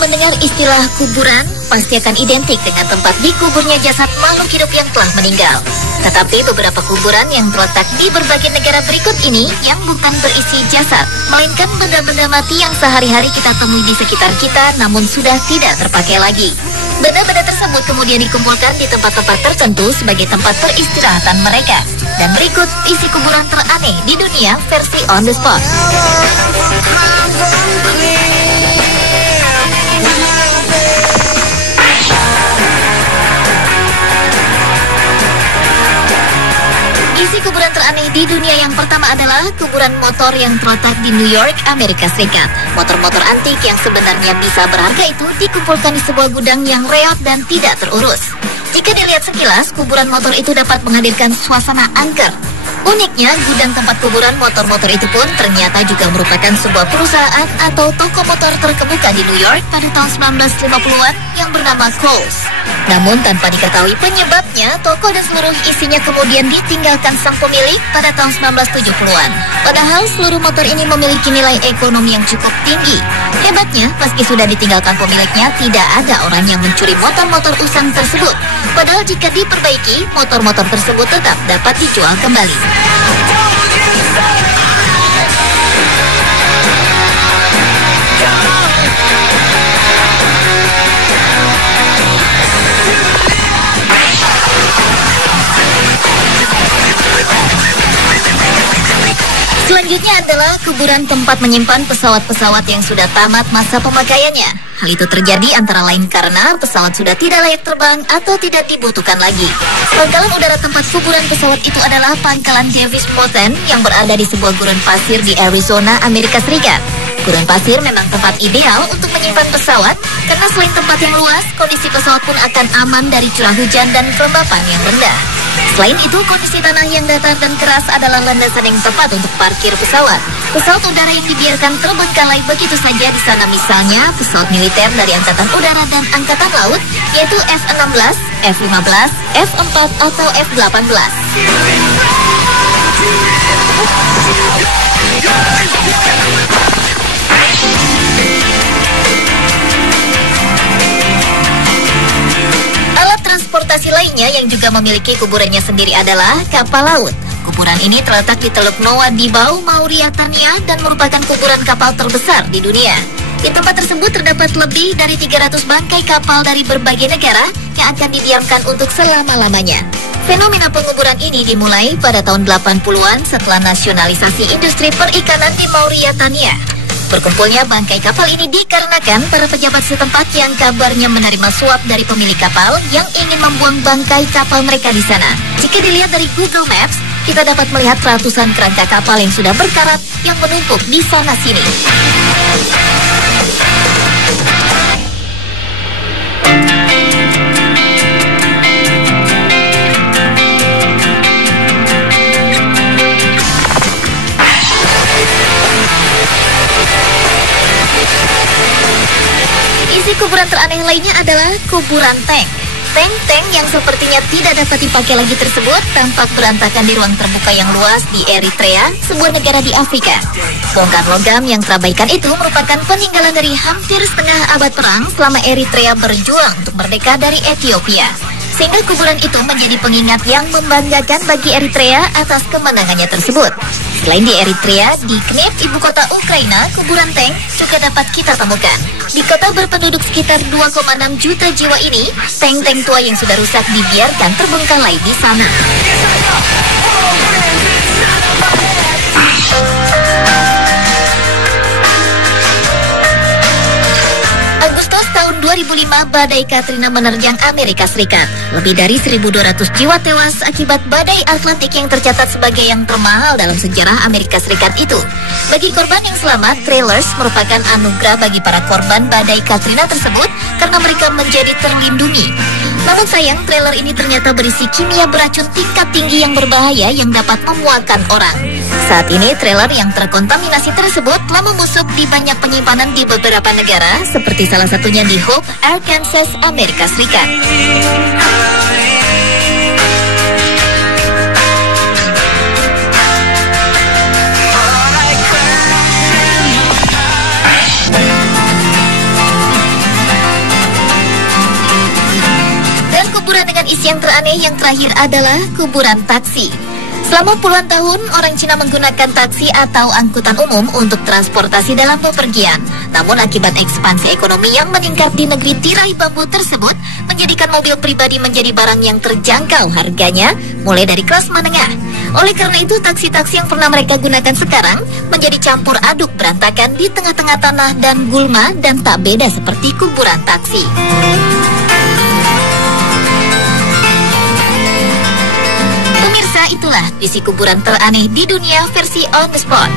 mendengar istilah kuburan, pasti akan identik dengan tempat dikuburnya jasad makhluk hidup yang telah meninggal. Tetapi beberapa kuburan yang terletak di berbagai negara berikut ini yang bukan berisi jasad, melainkan benda-benda mati yang sehari-hari kita temui di sekitar kita namun sudah tidak terpakai lagi. Benda-benda tersebut kemudian dikumpulkan di tempat-tempat tertentu sebagai tempat peristirahatan mereka. Dan berikut isi kuburan teraneh di dunia versi on the spot. Isi kuburan teraneh di dunia yang pertama adalah kuburan motor yang terletak di New York, Amerika Serikat. Motor-motor antik yang sebenarnya bisa berharga itu dikumpulkan di sebuah gudang yang reot dan tidak terurus. Jika dilihat sekilas, kuburan motor itu dapat menghadirkan suasana angker. Uniknya, gudang tempat kuburan motor-motor itu pun ternyata juga merupakan sebuah perusahaan atau toko motor terkemuka di New York pada tahun 1950-an yang bernama Kohl's. Namun tanpa diketahui penyebabnya, toko dan seluruh isinya kemudian ditinggalkan sang pemilik pada tahun 1970-an. Padahal seluruh motor ini memiliki nilai ekonomi yang cukup tinggi. Hebatnya, meski sudah ditinggalkan pemiliknya, tidak ada orang yang mencuri motor-motor usang tersebut. Padahal jika diperbaiki, motor-motor tersebut tetap dapat dijual kembali. Selanjutnya adalah kuburan tempat menyimpan pesawat-pesawat yang sudah tamat masa pemakaiannya. Hal itu terjadi antara lain karena pesawat sudah tidak layak terbang atau tidak dibutuhkan lagi. Pangkalan udara tempat kuburan pesawat itu adalah Pangkalan Davis Monthan yang berada di sebuah gurun pasir di Arizona, Amerika Serikat. Gurun pasir memang tempat ideal untuk menyimpan pesawat karena selain tempat yang luas, kondisi pesawat pun akan aman dari curah hujan dan kelembapan yang rendah. Selain itu, kondisi tanah yang datar dan keras adalah landasan yang tepat untuk parkir pesawat. Pesawat udara yang dibiarkan terbengkalai begitu saja di sana misalnya pesawat militer dari Angkatan Udara dan Angkatan Laut, yaitu F-16, F-15, F-4 atau F-18. Transportasi lainnya yang juga memiliki kuburannya sendiri adalah kapal laut. Kuburan ini terletak di Teluk Noa di Bau, Mauritania dan merupakan kuburan kapal terbesar di dunia. Di tempat tersebut terdapat lebih dari 300 bangkai kapal dari berbagai negara yang akan didiamkan untuk selama-lamanya. Fenomena penguburan ini dimulai pada tahun 80-an setelah nasionalisasi industri perikanan di Mauritania. Berkumpulnya bangkai kapal ini dikarenakan para pejabat setempat yang kabarnya menerima suap dari pemilik kapal yang ingin membuang bangkai kapal mereka di sana. Jika dilihat dari Google Maps, kita dapat melihat ratusan kerangka kapal yang sudah berkarat yang menumpuk di sana-sini. Isi kuburan teraneh lainnya adalah kuburan tank. Tank-tank yang sepertinya tidak dapat dipakai lagi tersebut tampak berantakan di ruang terbuka yang luas di Eritrea, sebuah negara di Afrika. Bongkar logam yang terabaikan itu merupakan peninggalan dari hampir setengah abad perang selama Eritrea berjuang untuk merdeka dari Ethiopia. Sehingga kuburan itu menjadi pengingat yang membanggakan bagi Eritrea atas kemenangannya tersebut. Selain di Eritrea, di Kyiv, ibu kota Ukraina, kuburan tank juga dapat kita temukan. Di kota berpenduduk sekitar 2,6 juta jiwa ini, tank-tank tua yang sudah rusak dibiarkan terbengkalai di sana. Agustus tahun 2005, badai Katrina menerjang Amerika Serikat. Lebih dari 1.200 jiwa tewas akibat badai Atlantik yang tercatat sebagai yang termahal dalam sejarah Amerika Serikat itu. Bagi korban yang selamat, trailers merupakan anugerah bagi para korban badai Katrina tersebut karena mereka menjadi terlindungi. Namun sayang, trailer ini ternyata berisi kimia beracun tingkat tinggi yang berbahaya yang dapat memuakkan orang. Saat ini, trailer yang terkontaminasi tersebut telah membusuk di banyak penyimpanan di beberapa negara, seperti salah satunya di Hope, Arkansas, Amerika Serikat. dengan isi yang teraneh yang terakhir adalah kuburan taksi. Selama puluhan tahun, orang Cina menggunakan taksi atau angkutan umum untuk transportasi dalam bepergian. Namun akibat ekspansi ekonomi yang meningkat di negeri tirai bambu tersebut, menjadikan mobil pribadi menjadi barang yang terjangkau harganya, mulai dari kelas menengah. Oleh karena itu, taksi-taksi yang pernah mereka gunakan sekarang menjadi campur aduk berantakan di tengah-tengah tanah dan gulma dan tak beda seperti kuburan taksi. Pemirsa, itulah isi kuburan teraneh di dunia versi on the spot.